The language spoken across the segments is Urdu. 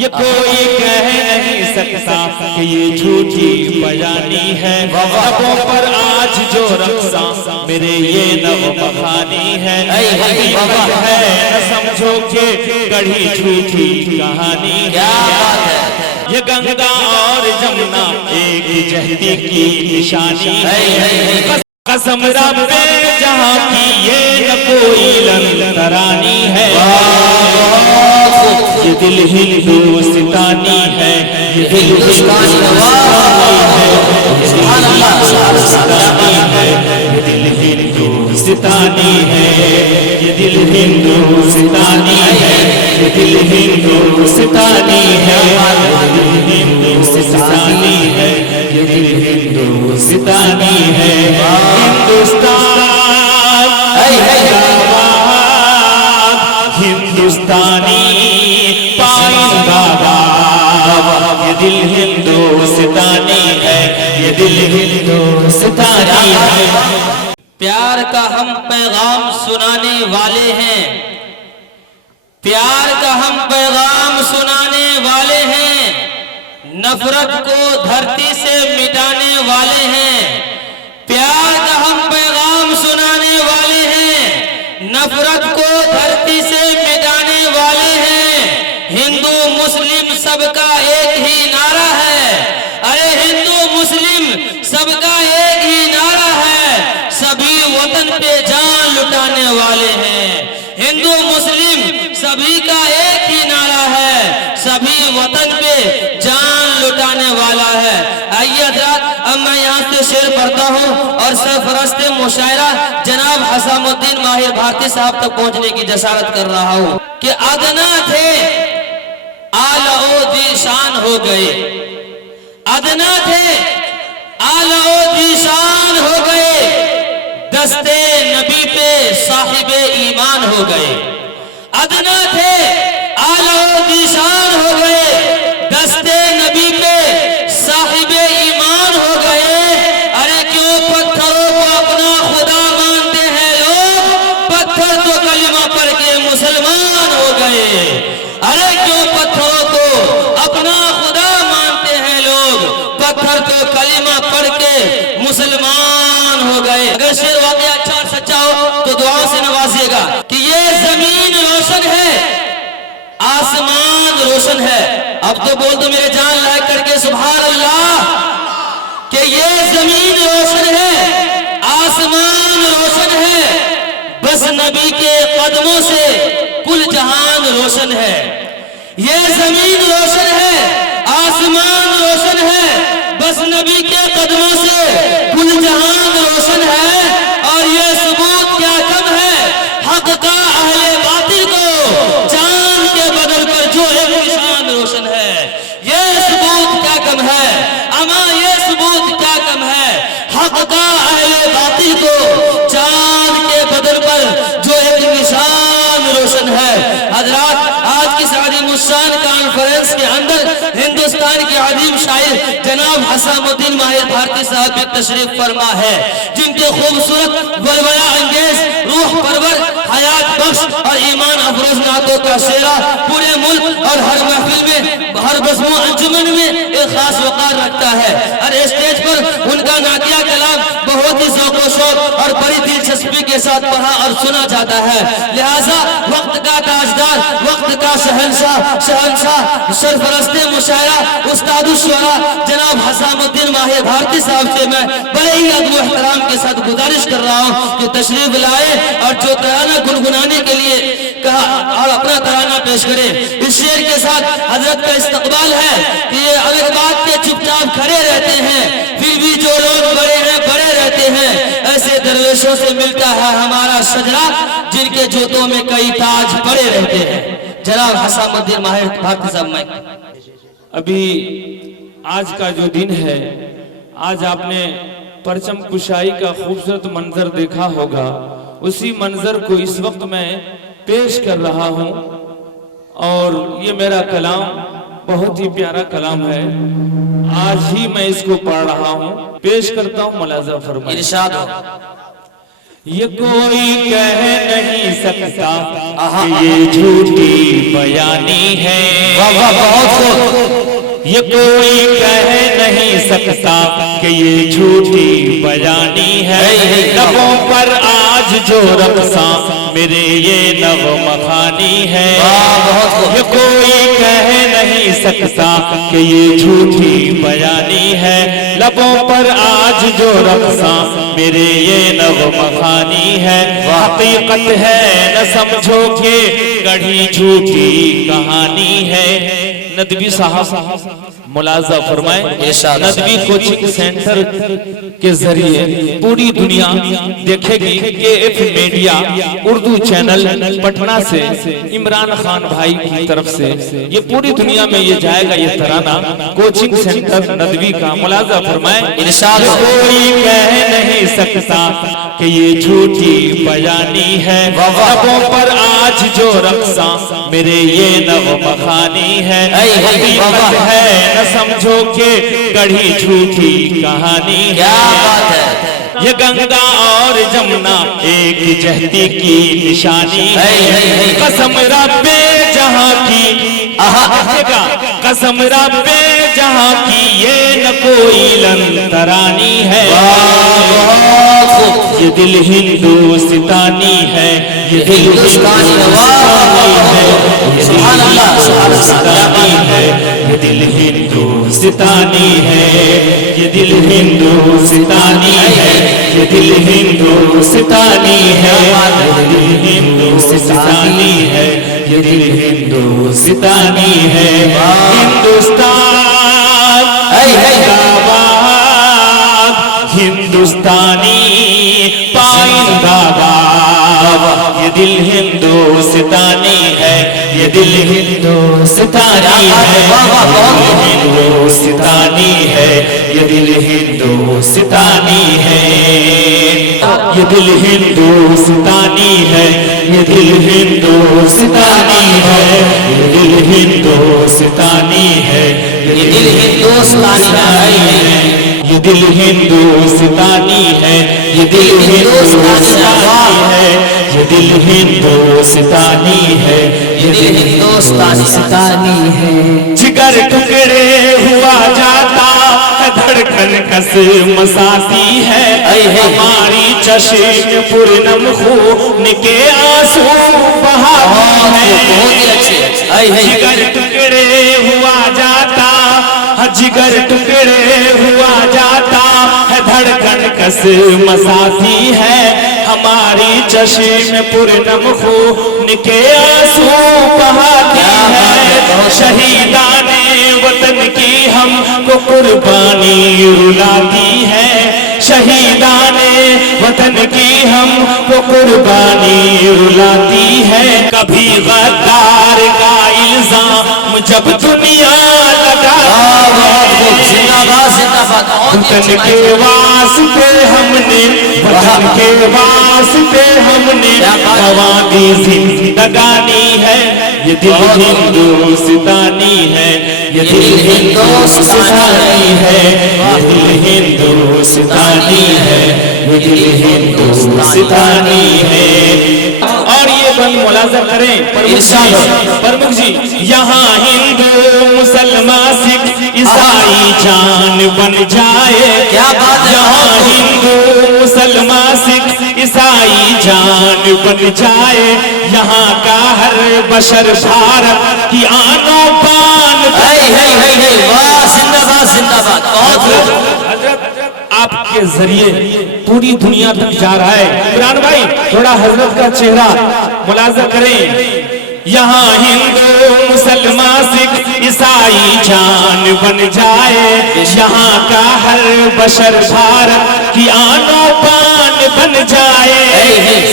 یہ کوئی کہہ نہیں سکتا کہ یہ جھوٹی بیانی ہے، لبوں پر آج جو رقصاں میرے یہ نغمہ خوانی ہے، حقیقت ہے نہ سمجھو کہ گڑھی جھوٹی کہانی ہے، یہ گنگا اور جمنا ایک جہتی کی نشانی ہے، قسم رب جہاں کی یہ نہ کوئی لنگرانی ہے، یہ دل ہندوستانی ہے، یہ دل ہندوستانی ہے، یہ دل ہندوستانی ہے، یہ دل ہندوستانی ہے، یہ دل ہندوستانی ہے، یہ دل ہندوستانی ہے، یہ دل ہندوستانی ہے، ہندوستان ہندوستانی پائندہ باد، یہ دل ہندوستانی ہے، یہ دل ہندوستانی ہے۔ پیار کا ہم پیغام سنانے والے ہیں، پیار کا ہم پیغام سنانے والے ہیں، نفرت کو دھرتی سے مٹانے والے ہیں، پیار کا ہم پیغام سنانے والے ہیں، نفرت کو دھرتی سے مٹانے والے ہیں، ہندو مسلم سب کا ایک ہی نعرہ ہے، ارے ہندو مسلم سب کا ایک ہی نعرہ ہے، سبھی وطن پہ جان لٹانے والے ہیں، ہندو مسلم سبھی کا ایک ہی نعرہ ہے، سبھی وطن پہ جان لٹانے والا ہے۔ آئیے حضرات اب میں یہاں سے شعر پڑھتا ہوں اور سرفرست مشاعرہ جناب حسام الدین ماہر بھارتی صاحب تک پہنچنے کی جسارت کر رہا ہوں کہ ادنا تھے اعلیٰ و ذیشان ہو گئے، ادنا تھے اعلیٰ و ذیشان ہو گئے، دستے نبی پہ صاحب ایمان ہو گئے، ادنا تھے اعلیٰ و ذیشان ہو گئے، دستے نبی پہ صاحب ایمان ہو گئے، ارے کیوں پتھروں کو اپنا خدا مانتے ہیں لوگ، پتھر تو کلمہ پڑھ کے مسلمان ہو گئے، ارے کیوں پتھروں کو اپنا خدا مانتے ہیں لوگ، پتھر تو کلمہ پڑھ کے مسلمان ہو گئے۔ اگر شعر واقعہ اچھا اور سچا ہو تو دعاؤں سے نوازیے گا کہ یہ زمین روشن ہے، آسمان روشن ہے، اب تو بول دو میرے جان لائق کر کے سبحان اللہ، کہ یہ زمین روشن ہے، آسمان روشن ہے، بس نبی کے قدموں سے کل جہان روشن ہے، یہ زمین روشن ہے، آسمان روشن ہے، بس نبی کے قدموں سے کل جہان روشن ہے، اور یہ ثبوت کیا کم ہے حق کا اہل باطل کو جان کے بدل پر جو ایک نشان روشن ہے، یہ ثبوت کیا کم ہے، اما یہ ثبوت کیا کم ہے حق کا اہل باطل کو جان کے بدل پر جو ایک نشان روشن ہے۔ حضرات آج کی سعادی مشان کانفرنس کے اندر ہندوستان کے عظیم شاعر جناب حسام الدین ماہر بھارتی صاحب کی تشریف فرما ہے، جن کے خوبصورت ولولہ انگیز روح پرور حیات بخش اور ایمان افروز نعتوں کا شعرہ پورے ملک اور ہر محفل میں ہر بزم و انجمن میں ایک خاص وقار رکھتا ہے، اور اسٹیج پر ان کا نعتیہ کلام بہت ہی ذوق و شوق اور بڑی دلچسپی کے ساتھ پڑھا اور سنا جاتا ہے، لہٰذا وقت کا تاجدار، وقت کا شہنشاہ سرفرست مشاعرہ استاد الشعراء جناب حسام الدین ماہر بھارتی صاحب سے میں بڑے ہی ادب و احترام کے ساتھ گزارش کر رہا ہوں کہ تشریف لائے اور جو ترانہ گنگنانے کے لیے کہا اور اپنا ترانہ پیش کرے۔ اس شعر کے ساتھ حضرت کا استقبال ہے کہ یہ الگ بات کے چپ چاپ کھڑے رہتے ہیں، پھر بھی جو لوگ بڑے ہیں بڑے رہتے ہیں، ایسے درویشوں سے ملتا ہے ہمارا شجرہ جن کے جوتوں میں کئی تاج پڑے رہتے ہیں۔ جناب حسام الدین ماہر بھارتی صاحب میں ابھی آج کا جو دن ہے، آج آپ نے پرچم کشائی کا خوبصورت منظر دیکھا ہوگا، اسی منظر کو اس وقت میں پیش کر رہا ہوں، اور یہ میرا کلام بہت ہی پیارا کلام ہے، آج ہی میں اس کو پڑھ رہا ہوں، پیش کرتا ہوں، ملاحظہ فرمائیں۔ ارشاد ہو۔ یہ کوئی کہہ نہیں سکتا کہ یہ جھوٹی بیانی ہے، بہت خوب، یہ کوئی کہہ نہیں سکتا کہ یہ جھوٹی بیانی ہے، لبوں پر آج جو رقصاں میرے یہ نغمہ خوانی ہے، یہ کوئی کہہ نہیں سکتا کہ یہ جھوٹی بیانی ہے، لبوں پر آج جو رقصاں میرے یہ نغمہ خوانی ہے، حقیقت ہے نہ سمجھو کہ گڑھی جھوٹی کہانی ہے۔ ندوی صاحب ملاحظہ فرمائیں، ندوی کوچنگ سینٹر کے ذریعے پوری دنیا دیکھے گی کہ F media Urdu channel Patna سے عمران خان بھائی کی طرف سے یہ پوری دنیا میں یہ جائے گا یہ ترانہ کوچنگ سینٹر ندوی کا۔ ملاحظہ فرمائیں، کوئی کہہ نہیں سکتا کہ یہ جھوٹی بیانی ہے، لبوں پر آج جو رقصاں میرے یہ نغمہ خوانی ہے، حقیقت ہے نہ سمجھو کہ گڑھی جھوٹی کہانی ہے۔ یہ گنگا اور جمنا ایک جہتی کی نشانی ہے، قسم رب جہاں کی، قسم رب جہاں کی یہ نہ کوئی لنترانی ہے، یہ دل ہندوستانی ہے، یہ دل ہندوستانی ہے، یہ دل ہندوستانی ہے، یہ دل ہندوستانی ہے، یہ دل ہندوستانی ہے، یہ دل ہندوستانی ہے، یہ دل ہندوستانی ہے، ہندوستان زندہ باد، ہندوستانی پائندہ باد، یہ دل ہندوستانی ہے، یہ دل ہندوستانی ہے، ہندوستانی ہے، یہ دل ہندوستانی ہے، یہ دل ہندوستانی ہے، یہ دل ہندوستانی ہے، یہ دل ہندوستانی ہے، یہ دل ہندوستانی ہے، یہ دل ہندوستانی ہے، یہ دل ہندوستانی ہے، یہ دل ہندوستانی ہے، یہ دل ہندوستانی ہے، جگر ٹکڑے ہوا جاتا دھڑکن کس مساتی ہے، ہماری چشم پرنم خون کے آنسو بہاتی ہے، جگر ٹکڑے ہوا جاتا، جگر ٹکڑے ہوا جاتا ہے، دھڑکن کس مساتی ہے، ہماری چشم پرنم خون کے آنسو بہاتی ہے، شہیدان وطن کی ہم کو قربانی رلاتی ہے، شہیدان وطن کی ہم کو قربانی رلاتی ہے، کبھی غدار کا الزام جب دنیا لگاتی ہے، وطن کے واسطے ہم نے، وطن کے واسطے ہم نے روانی زندگانی ہے، یہ دل ہندوستانی ہے، یہ دل ہندوستانی ہے، یہ دل ہندوستانی ہے، یہ دل ہندوستانی ہے۔ اور یہ بند ملاحظہ کریں پرمکھ جی، یہاں ہندو مسلمان سکھ عیسائی جان بن جائے، یہاں ہندو مسلمان سکھ عیسائی جان بن جائے، یہاں کا ہر بشر بھارت کی آن و بان، آپ کے ذریعے پوری دنیا تک جا رہا ہے۔ عمران بھائی تھوڑا حضرت کا چہرہ ملاحظہ کریں، یہاں ہندو مسلمان سکھ عیسائی جان بن جائے، یہاں کا ہر بشر بھارت کی آن و بان بن جائے،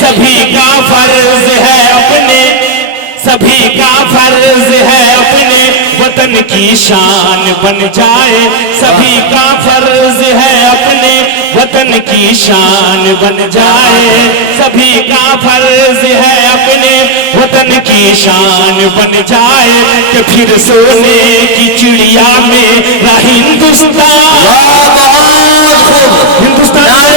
سبھی کا فرض ہے اپنے، سبھی کا فرض ہے اپنے وطن کی شان بن جائے، سبھی کا فرض ہے اپنے وطن کی شان بن جائے، سبھی کا فرض ہے اپنے وطن کی شان بن جائے، کہ پھر سونے کی چڑیا میں رہ ہندوستان، ہندوستان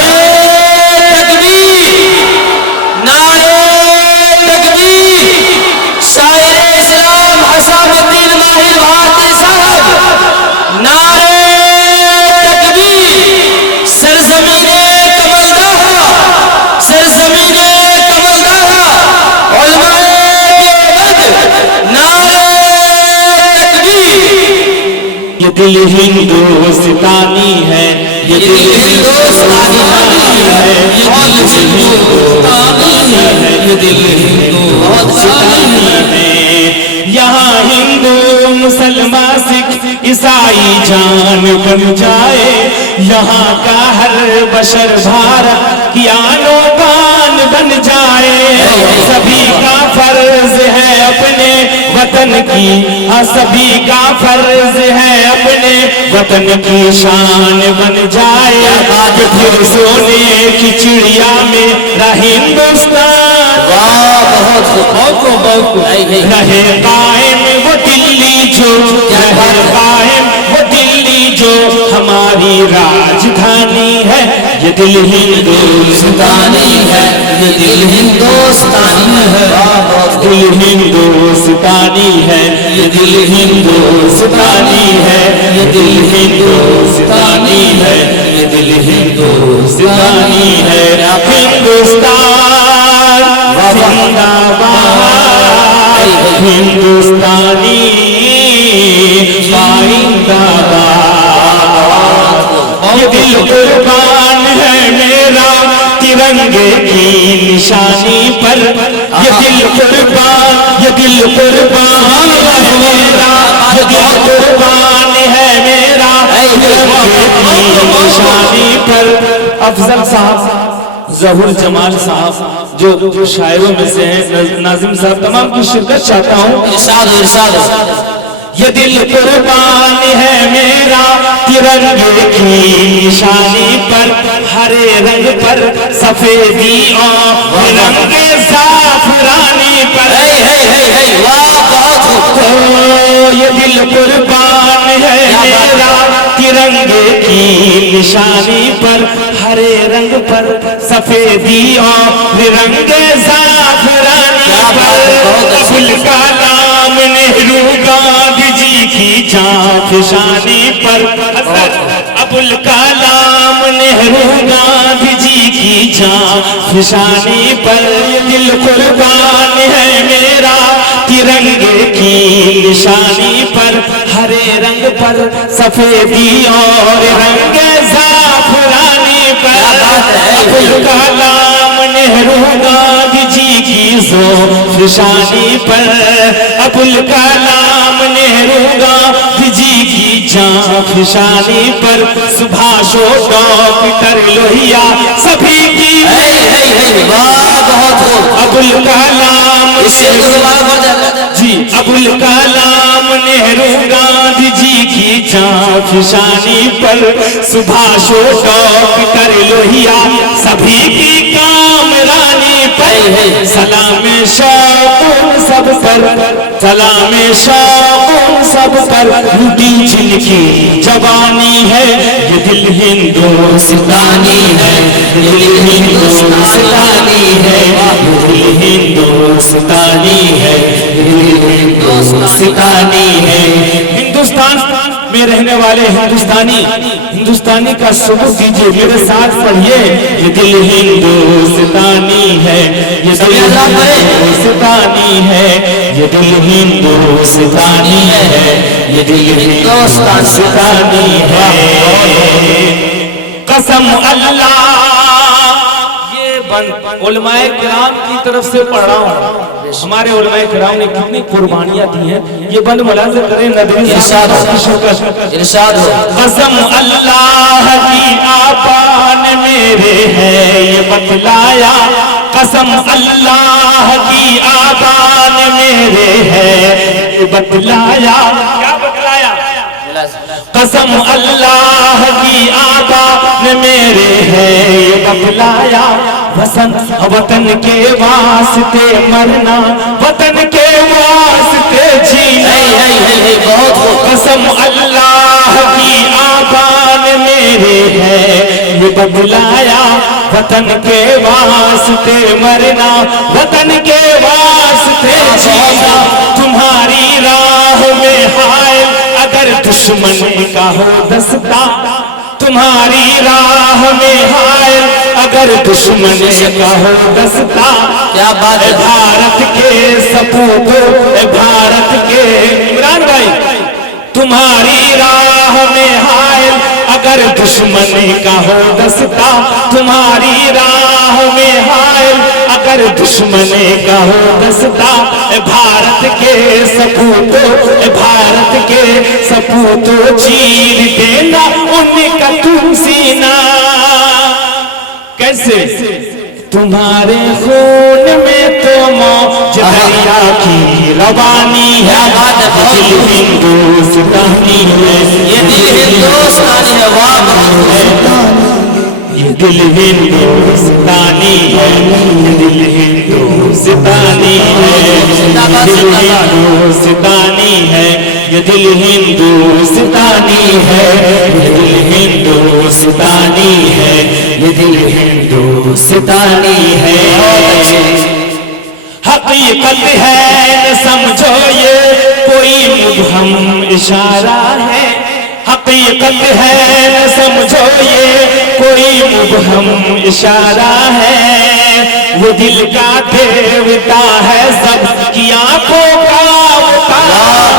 دل ہندوستانی ہے، یہ دل ہندوستانی ہے، یہ دل ہندوستانی ہے، یہ دل ہندوستانی ہے۔ یہاں ہندو مسلمان سکھ عیسائی جان بن جائے، یہاں کا ہر بشر بھارت کی آن و بان بن جائے۔ سبھی کا فرض ہے اپنے وطن کی، سبھی کا فرض ہے اپنے وطن کی شان بن جائے۔ آج پھر سونے کی چڑیا میں رہے ہندوستان، رہے قائم وہ دلی جو، رہے قائم وہ دلی جو ہماری راجدھانی ہے، یہ دل ہندوستانی ہے، یہ دل ہندوستانی ہے، دل ہندوستانی ہے، یہ دل ہندوستانی ہے، یہ دل ہندوستانی ہے، یہ دل ہندوستانی ہے۔ ہندوستان زندہ باد، ہندوستانی زندہ باد۔ یہ دل قربان ہے میرا ترنگے کی نشانی پر، یہ دل قربان، یہ دل قربان ہے میرا، یہ دل قربان ہے میرا ترنگے کی نشانی پر۔ افضل صاحب، ظہور جمال صاحب جو شاعروں میں سے ہیں، ناظم صاحب، تمام کی شرکت چاہتا ہوں۔ ارشاد ارشاد۔ یہ دل قربان ہے میرا ترنگے کی نشانی پر، ہرے رنگ پر سفیدی اور رنگ زعفرانی پر۔ یہ دل قربان ہے میرا ترنگے کی نشانی پر، ہرے رنگ پر سفیدی اور رنگ زعفرانی پر۔ ابوالکلام نہرو گاندھی جی کی جانفشانی پر، ابوالکلام نہرو گاندھی جی کی جانفشانی پر۔ یہ دل قربان ہے میرا ترنگے کی نشانی پر، ہرے رنگ پر سفیدی اور رنگ زعفرانی پر۔ ابوالکلام نہرو گاندھی جی کی زانفشانی پر، ابوالکلام نہرو گاندھی جی کی جانفشانی پر۔ سبھاش و ڈاکٹر لوہیا سبھی کی ابوالکلام جی، ابوالکلام نہرو گاندھی جی کی جانفشانی پر۔ سبھاش و ڈاکٹر لوہیا سبھی کی کامرانی پر۔ سلام شوق سب پر، سلام شوق سب پر، لوٹی جن کی جوانی ہے، یہ دل ہندوستانی ہے، یہ دل ہندوستانی ہے، یہ دل ہندوستانی ہے، یہ دل ہندوستانی ہے۔ ہندوستان میں رہنے والے ہندوستانی کا ثبوت دیجئے، میرے ساتھ پڑھیے۔ یہ دل ہندوستانی ہے، یہ دل ہندوستانی ہے، یہ دل ہندوستانی ہے، یہ دل ہندوستانی ہے۔ قسم اللہ، یہ بند علماء کرام کی طرف سے پڑھ رہا ہوں، ہمارے علماء کرام نے کتنی قربانیاں دی ہیں، یہ بند ملاحظہ کریں۔ ندوی صاحب کی شرکت۔ ارشاد۔ قسم اللہ کی آبان میرے ہے یہ بتلایا، قسم اللہ کی آبان میرے ہے یہ بتلایا۔ کیا بتلایا؟ قسم اللہ کی آبان میرے ہے یہ بتلایا، وطن کے واسطے مرنا، وطن کے واسطے جینا۔ قسم اللہ کی آبان میرے ہے یہ بتلایا، وطن کے واسطے مرنا، وطن کے واسطے جینا۔ تمہاری راہ میں حائل اگر دشمن کا ہو دستہ، تمہاری راہ میں حائل اگر دشمن کا ہو دستہ، کیا بات ہے۔ بھارت کے سپوتوں، بھارت کے عمران بھائی، تمہاری راہ راہ میں حائل اگر دشمن کا ہو دستہ تمہاری راہ میں حائل اگر دشمن کا ہو دستہ بھارت کے سپوتوں بھارت کے سپوتوں چیر دینا ان کا تم سینہ کیسے تمہارے خون میں تو موج دریا کی روانی ہے دل ہندوستانی ہے یہ دل ہندوستانی ہے یہ دل ہندوستانی ہے یہ دل ہندوستانی ہے دل ہندوستانی ہے یہ دل ہندوستانی ہے یہ دل ہندوستانی ہے یہ دل ہندوستانی ہے حقیقت ہے نہ سمجھو یہ کوئی مبہم اشارہ ہے حقیقت ہے نہ سمجھو یہ کوئی مبہم اشارہ ہے وہ دل کا دیوتا ہے سب کی آنکھوں کا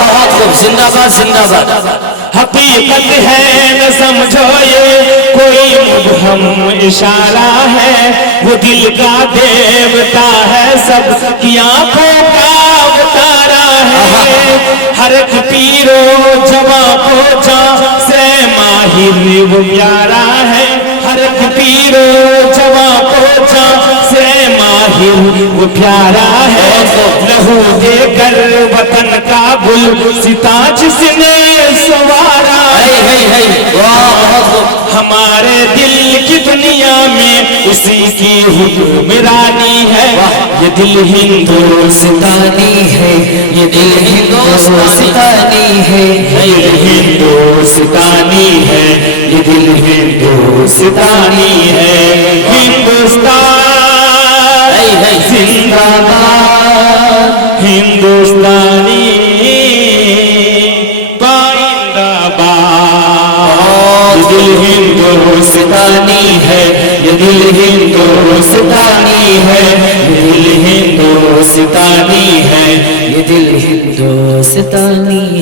بہت خوب زندہ باد زندہ باد حقیقت ہے نہ سمجھو یہ کوئی مبہم اشارہ ہے وہ دل کا دیوتا ہے سب کی آنکھوں کا اتارا ہے ہر ایک پیرو جوان کو جان سے ماہر وہ پیارا ہے ہر ایک پیرو جوان کو جان سے ماہر وہ پیارا ہے لہو دے کر وطن کا گل ستا جس نے سوارا ہمارے دل کی دنیا میں اسی کی حکمرانی ہے یہ دل ہندوستانی ہے یہ دل ہندوستانی ہے یہ ہندوستانی ہے یہ دل ہندوستانی ہے ہندوستان زندہ باد ہندوستانی پائندہ باد یہ دل ہندوستانی ہے یہ دل ہندوستانی ہے یہ دل ہندوستانی ہے یہ دل ہندوستانی ہے